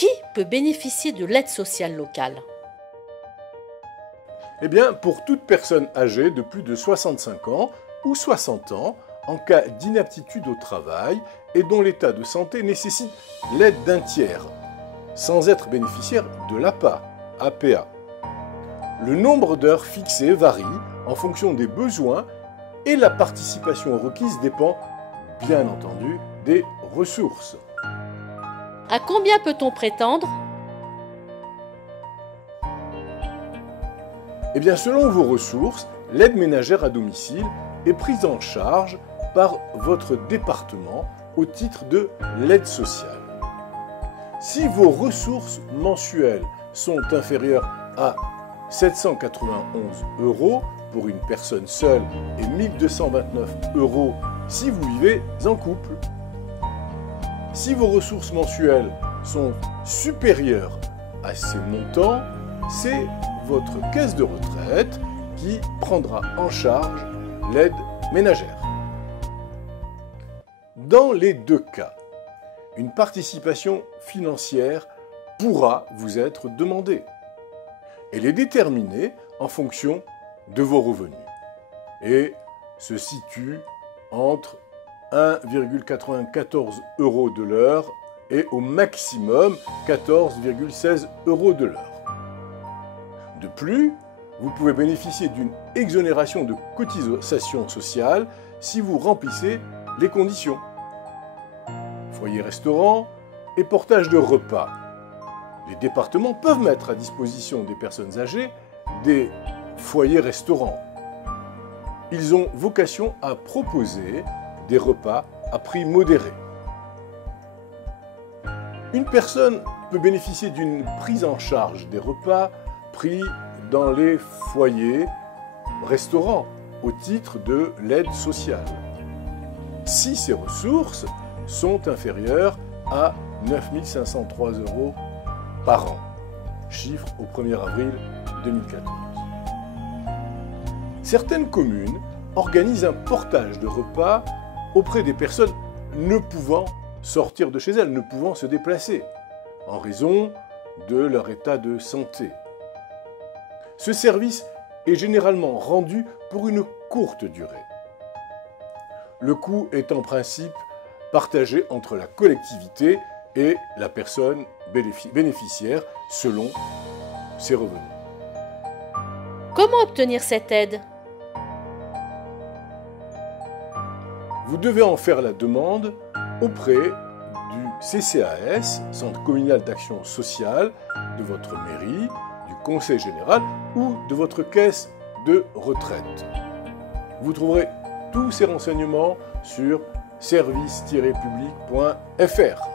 Qui peut bénéficier de l'aide sociale locale? Eh bien, pour toute personne âgée de plus de 65 ans ou 60 ans, en cas d'inaptitude au travail et dont l'état de santé nécessite l'aide d'un tiers, sans être bénéficiaire de l'APA, APA. Le nombre d'heures fixées varie en fonction des besoins et la participation requise dépend, bien entendu, des ressources. À combien peut-on prétendre? Eh bien, selon vos ressources, l'aide ménagère à domicile est prise en charge par votre département au titre de l'aide sociale. Si vos ressources mensuelles sont inférieures à 791 € pour une personne seule et 1229 € si vous vivez en couple. Si vos ressources mensuelles sont supérieures à ces montants, c'est votre caisse de retraite qui prendra en charge l'aide ménagère. Dans les deux cas, une participation financière pourra vous être demandée. Elle est déterminée en fonction de vos revenus et se situe entre 1,94 € de l'heure et au maximum 14,16 € de l'heure. De plus, vous pouvez bénéficier d'une exonération de cotisation sociale si vous remplissez les conditions. Foyer-restaurant et portage de repas. Les départements peuvent mettre à disposition des personnes âgées des foyers-restaurants. Ils ont vocation à proposer des repas à prix modéré. Une personne peut bénéficier d'une prise en charge des repas pris dans les foyers-restaurants au titre de l'aide sociale, si ses ressources sont inférieures à 9 503 € par an, chiffre au 1er avril 2014. Certaines communes organisent un portage de repas auprès des personnes ne pouvant sortir de chez elles, ne pouvant se déplacer, en raison de leur état de santé. Ce service est généralement rendu pour une courte durée. Le coût est en principe partagé entre la collectivité et la personne bénéficiaire selon ses revenus. Comment obtenir cette aide? Vous devez en faire la demande auprès du CCAS, Centre communal d'action sociale, de votre mairie, du conseil général ou de votre caisse de retraite. Vous trouverez tous ces renseignements sur service-public.fr.